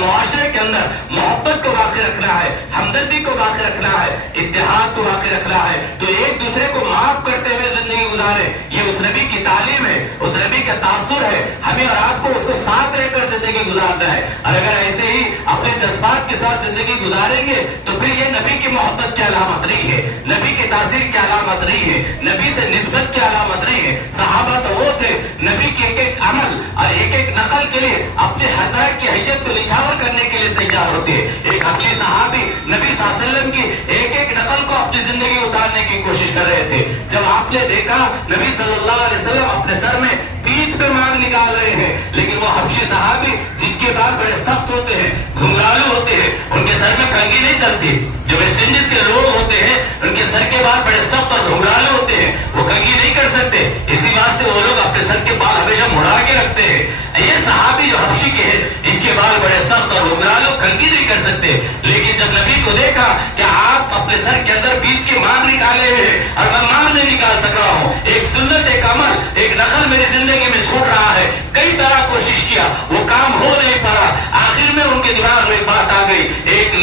معاشرے کے اندر محبت کو باقی رکھنا ہے، ہمدردی کو باقی رکھنا ہے، اتحاد کو باقی رکھنا ہے، تو ایک دوسرے کو معاف کرتے ہوئے زندگی گزارے. یہ اس نبی کی تعلیم ہے، اس نبی کا تاثر ہے. ہمیں اور آپ کو اس کو ساتھ رہ کر زندگی گزارنا ہے. اور اگر ایسے ہی اپنے جذبات کے ساتھ زندگی گزاریں گے تو پھر یہ نبی کی محبت کی علامت نہیں ہے، نبی کی تاثیر کی علامت نہیں ہے، نبی سے نسبت کی علامت نہیں ہے. صحابہ تو وہ تھے نبی کے ایک ایک عمل اور ایک ایک نقل کے لیے اپنے حقائق کی حیثیت کو نچھاور کرنے کے لیے تیار ہوتے ہیں. ایک حبشی صحابی نبی صلی اللہ علیہ وسلم کی ایک ایک نقل کو اپنی زندگی اتارنے کی کوشش کر رہے تھے. جب آپ نے دیکھا نبی صلی اللہ علیہ وسلم اپنے سر میں بیچ پہ مانگ نکال رہے ہیں، لیکن وہ حبشی صحابی جن کے بال بڑے سخت ہوتے ہیں، گھنگرالو ہوتے ہیں، ان کے سر میں کنگھی نہیں چلتی. جو ویسٹ انڈیز کے لوگ ہوتے ہیں ان کے سر کے بال بڑے سخت اور گھنگرالو ہوتے ہیں، وہ کنگھی نہیں کر سکتے. اسی واسطے وہ لوگ اپنے سر کے بال ہمیشہ مڑا کے رکھتے ہیں. یہ صحابی جو حبشی کے ہیں ان کے بال بڑے سخت اور گھنگرالو، کنگھی نہیں کر سکتے. لیکن جب نبی کو دیکھا کہ آپ اپنے سر کے اندر بیچ کے مانگ نکالے ہیں اور میں مانگ نہیں نکال سک رہا ہوں، ایک سنت، ایک عمل، ایک نقل میری زندگی میں چھوٹ رہا ہے، کئی طرح کوشش کیا وہ کام ہو نہیں پا رہا. آخر میں ان کے دماغ میں ایک بات آ گئی، ایک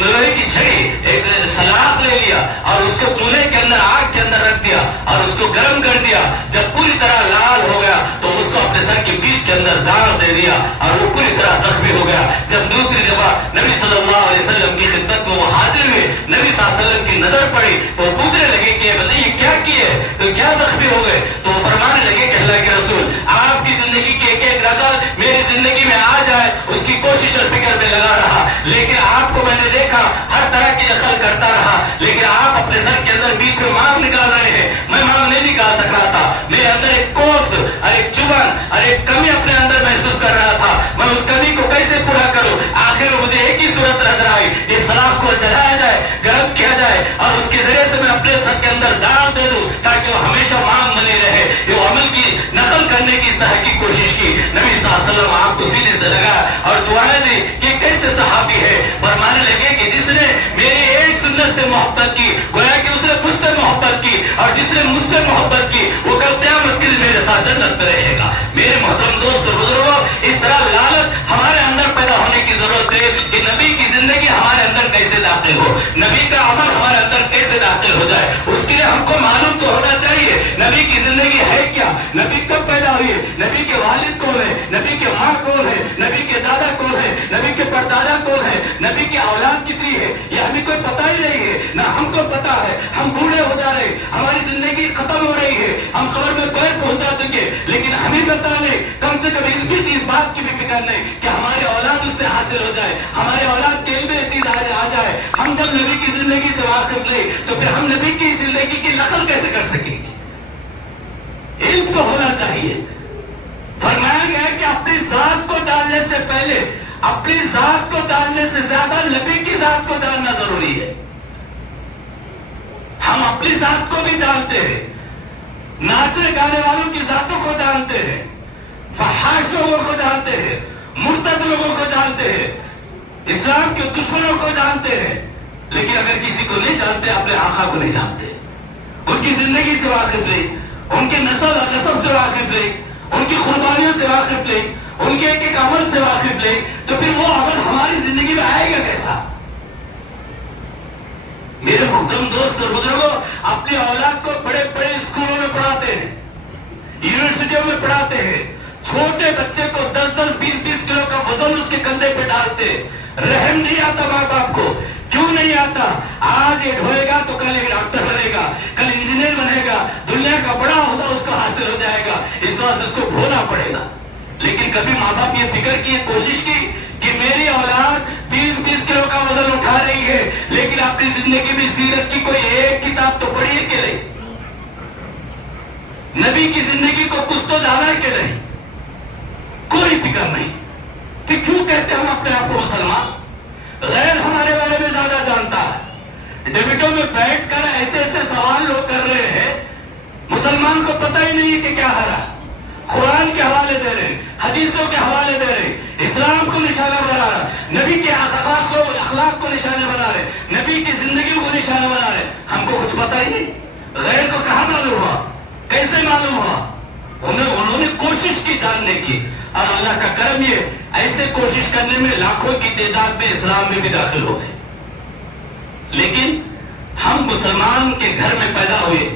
لوہے کی چھڑی، ایک سلاخ لے لیا اور اس کو چولہے کے اندر، آگ کے اندر رکھ دیا اور اس کو گرم کر دیا. جب پوری طرح لال ہو گیا تو اس کو اپنے سر کے بیچ کے اندر داغ دے دیا اور وہ پوری طرح زخمی ہو گیا. جب دوسری دفعہ نبی صلی اللہ علیہ وسلم کی خدمت میں وہ حاضر ہوئے، نبی صلی اللہ علیہ وسلم کی نظر پڑی، وہ پوچھنے لگے کہ بتائیے کیا کیے، تو کیا زخمی ہو گئے؟ تو وہ فرمانے لگے کہ اللہ کے رسول آپ کی زندگی کی ایک ایک نقل میری زندگی میں آ جائے اس کی کوشش اور فکر میں لگا رہا، لیکن آپ کو میں نے دیکھا ہر طرح کی نقل کرتا رہا، لیکن آپ اپنے سر کے اندر بیچ میں مانگ نکال رہے ہیں، میں مانگ نہیں نکال سک رہا تھا. میرے اندر ایک کوفت اور ایک چبن اور ایک کمی اپنے اندر محسوس کر رہا تھا، میں اس کمی کو کیسے پورا کروں؟ آخر مجھے ایک ہی صورت نظر آئی، اس سلاخ کو جلایا جائے، گرم کیا جائے اور اس کے ذریعے سے میں اپنے سر کے اندر داغ دے دوں تاکہ وہ ہمیشہ مانگ بنی رہے. یہ عمل کی نقل کرنے کی اس طرح کی کوشش کی. نبی صلی اللہ علیہ وسلم آپ کو سینے سے لگا اور دعائیں دی کہ کیسے صحابی ہے. فرمانے لگے کہ جس نے میری ایک سنت سے محبت کی گویا کہ اس نے مجھ سے محبت کی، اور جس نے مجھ سے محبت کی وہ کل قیامت کے دن میرے ساتھ جنت میں رہے گا. میرے محترم دوست اور بزرگوں، اس طرح لالچ ہمارے اندر پیدا ہونے کی ضرورت ہے کہ نبی کی زندگی ہمارے اندر کیسے داخل ہو، نبی کا عمل ہمارے اندر کیسے داخل ہو جائے. اس کے لیے ہم کو معلوم تو ہونا چاہیے نبی کی زندگی ہے کیا، نبی کب پیدا ہوئی، نبی کے والد کون ہے، نبی کے ماں کون ہے، نبی کے دادا کون ہے، نبی کے پردادا کون ہے، نبی کی اولاد کتنی ہے، یہ ہمیں کوئی پتہ ہی نہیں ہے. نہ ہم کو پتہ ہے، ہم بوڑھے ہو جا رہے، ہماری زندگی ختم ہو رہی ہے، ہم قبر میں پیر پہنچا چکے، لیکن ہمیں پتہ نہیں، کم سے کم اس بات کی بھی فکر نہیں کہ ہماری اولاد اس سے حاصل ہو جائے، ہمارے اولاد کے علم میں چیز آ جائے. ہم جب نبی کی زندگی سے واقف نہیں تو پھر ہم نبی کی زندگی کی نقل کیسے کر سکیں گے؟ علم تو ہونا چاہیے. فرمایا گیا ہے کہ اپنی ذات کو جاننے سے پہلے، اپنی ذات کو جاننے سے زیادہ نبی کی ذات کو جاننا ضروری ہے. ہم اپنی ذات کو بھی جانتے ہیں، ناچے گانے والوں کی ذاتوں کو جانتے ہیں، فحاش لوگوں کو جانتے ہیں، مرتد لوگوں کو جانتے ہیں، اسلام کے دشمنوں کو جانتے ہیں، لیکن اگر کسی کو نہیں جانتے، اپنے آقا کو نہیں جانتے، ان کی زندگی سے واقف نہیں، ان کے نسل اور نسب سے واقف نہیں، ان کی قربانیوں سے واقف نہیں، ان کے ایک ایک عمل سے واقف نہیں، تو پھر وہ عمل ہماری زندگی میں آئے گا کیسا؟ میرے محترم دوست اور بزرگوں، اپنی اولاد کو بڑے بڑے اسکولوں میں پڑھاتے ہیں، یونیورسٹیوں میں پڑھاتے ہیں، چھوٹے بچے کو 10-20 کلو کا وزن اس کے کندھے پہ ڈالتے. رحم نہیں آتا ماں باپ کو. کیوں نہیں آتا؟ آج یہ ڈھوئے گا تو کل ایک ڈاکٹر بنے گا، کل انجینئر بنے گا، دنیا کا بڑا عہدہ اس کو حاصل ہو جائے گا، اس واسطے اس کو ڈھونا پڑے گا. لیکن کبھی ماں باپ یہ فکر کی، کوشش کی کہ میری اولاد 20 کلو کا وزن اٹھا رہی ہے، لیکن اپنی زندگی میں سیرت کی کوئی ایک کتاب تو پڑھی ہے کہ نہیں؟ نبی کی زندگی کو کچھ تو جانا ہے کہ نہیں؟ کوئی فکر نہیں. کہ کیوں کہتے ہم اپنے آپ کو مسلمان؟ غیر ہمارے بارے میں زیادہ جانتا ہے. ڈیبیٹوں میں بیٹھ کر ایسے ایسے سوال لوگ کر رہے ہیں، مسلمان کو پتہ ہی نہیں ہے کہ کیا ہرا. قرآن کے حوالے دے رہے، حدیثوں کے حوالے دے رہے، اسلام کو نشانہ بنا رہے، نبی کے اخلاق کو نشانہ بنا رہے، نبی کی زندگی کو نشانہ بنا رہے. ہم کو کچھ پتہ ہی نہیں. غیر کو کہاں معلوم ہوا؟ کیسے معلوم ہوا؟ انہوں نے کوشش کی جاننے کی. اور اللہ کا کرم یہ ایسے کوشش کرنے میں لاکھوں کی تعداد میں اسلام میں بھی داخل ہو گئے. لیکن ہم مسلمان کے گھر میں پیدا ہوئے,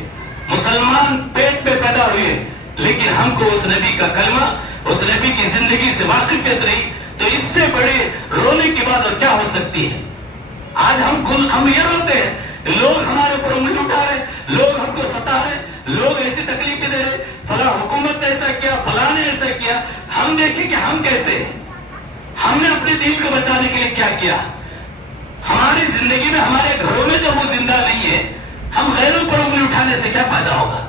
مسلمان پیٹ پہ پیدا ہوئے, لیکن ہم کو اس نبی کا کلمہ, اس نبی کی زندگی سے واقفیت رہی. تو اس سے بڑے رونے کی بات اور کیا ہو سکتی ہے؟ آج ہم یہ روتے ہیں, لوگ ہمارے اوپر انگلی اٹھا رہے, لوگ ہم کو ستا رہے, لوگ ایسی تکلیفیں دے رہے, فلاں حکومت نے ایسا کیا, فلاں نے ایسا کیا. ہم دیکھیں کہ ہم کیسے ہیں, ہم نے اپنے دین کو بچانے کے لیے کیا کیا. ہماری زندگی میں, ہمارے گھروں میں جب وہ زندہ نہیں ہے, ہم غیروں پر انگلی اٹھانے سے کیا فائدہ ہوگا؟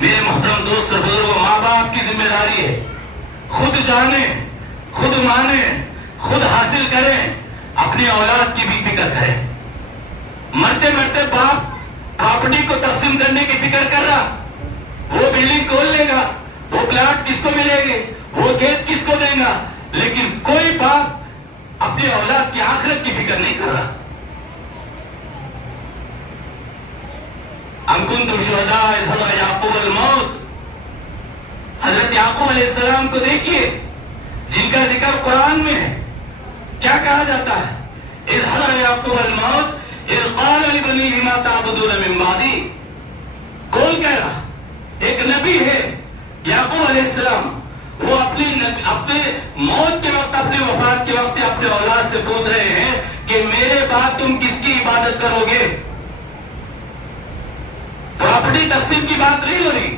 میرے محترم دوست اور بزرگوں, ماں باپ کی ذمہ داری ہے, خود جانیں, خود مانیں, خود حاصل کریں, اپنی اولاد کی بھی فکر کریں. مرتے مرتے باپ پراپرٹی کو تقسیم کرنے کی فکر کر رہا, وہ بلڈنگ کون لے گا, وہ پلاٹ کس کو ملے گے, وہ کھیت کس کو دے گا, لیکن کوئی باپ اپنی اولاد کی آخرت کی فکر نہیں کر رہا. ام کنتم شہداء اذ حضر یعقوب الموت, حضرت یعقوب علیہ السلام کو دیکھیے جن کا ذکر قرآن میں ہے. کیا کہا جاتا ہے؟ اذ حضر یعقوب الموت اذ قال لبنیہ ما تعبدون من بعدی. کون کہہ رہا؟ ایک نبی ہے یعقوب علیہ السلام, وہ اپنے موت کے وقت, اپنے وفات کے وقت اپنے اولاد سے پوچھ رہے ہیں کہ میرے بعد تم کس کی عبادت کرو گے. پراپرٹی تقسیم کی بات نہیں ہو رہی,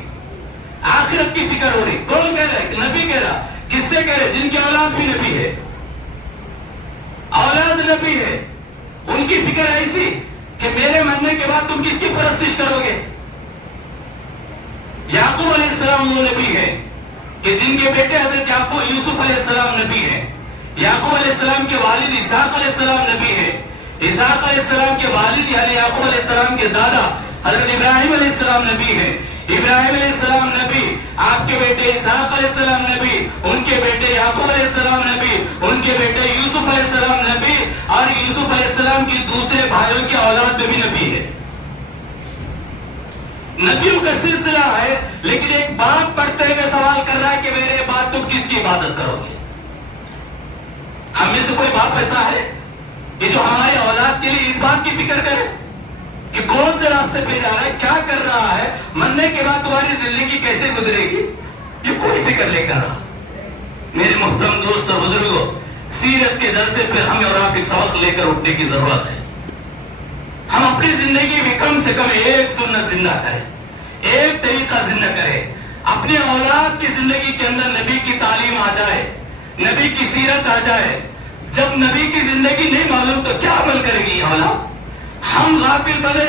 آخرت کی فکر ہو رہی. کون کہہ رہا ہے؟ نبی کہہ رہا. کس سے کہہ رہے؟ جن کی اولاد بھی نبی ہے, اولاد نبی ہے, ان کی فکر ایسی کہ میرے مرنے کے بعد تم کس کی پرستش کرو گے. یعقوب علیہ السلام وہ نبی ہے کہ جن کے بیٹے حضرت یعقوب یوسف علیہ السلام نبی ہیں. یعقوب علیہ السلام کے والد اسحاق علیہ السلام نبی ہیں. اسحاق علیہ السلام کے والد یعنی یعقوب علیہ السلام کے دادا حضرت ابراہیم علیہ السلام نبی ہیں. ابراہیم علیہ السلام نبی, آپ کے بیٹے اسحاق علیہ السلام نبی, ان کے بیٹے یعقوب علیہ السلام نبی, ان کے بیٹے یوسف علیہ السلام نبی, اور یوسف علیہ السلام کی دوسرے بھائیوں کے اولاد میں بھی نبی ہے. نبیوں کا سلسلہ ہے. لیکن ایک باپ پڑھتے ہوئے سوال کر رہا ہے کہ میرے بعد تم کس کی عبادت کرو گے. ہم میں سے کوئی باپ ایسا ہے کہ جو ہمارے اولاد کے لیے اس بات کی فکر کرے کہ کون سے راستے پہ جا رہا ہے, کیا کر رہا ہے, مرنے کے بعد تمہاری زندگی کیسے گزرے گی؟ یہ کوئی فکر نہیں کر رہا. میرے محترم دوست اور بزرگوں, سیرت کے جلسے پہ ہمیں اور آپ ایک سبق لے کر اٹھنے کی ضرورت ہے. ہم اپنی زندگی میں کم سے کم ایک سنت زندہ کریں, ایک طریقہ زندہ کریں. اپنے اولاد کی زندگی کے اندر نبی کی تعلیم آ جائے, نبی کی سیرت آ جائے. جب نبی کی زندگی نہیں معلوم تو کیا عمل کرے گی اولاد؟ ہم غافل بنے,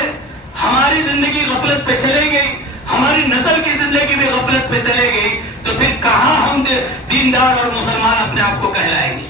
ہماری زندگی غفلت پہ چلے گئی, ہماری نسل کی زندگی بھی غفلت پہ چلے گئی, تو پھر کہاں ہم دیندار اور مسلمان اپنے آپ کو کہلائیں گے؟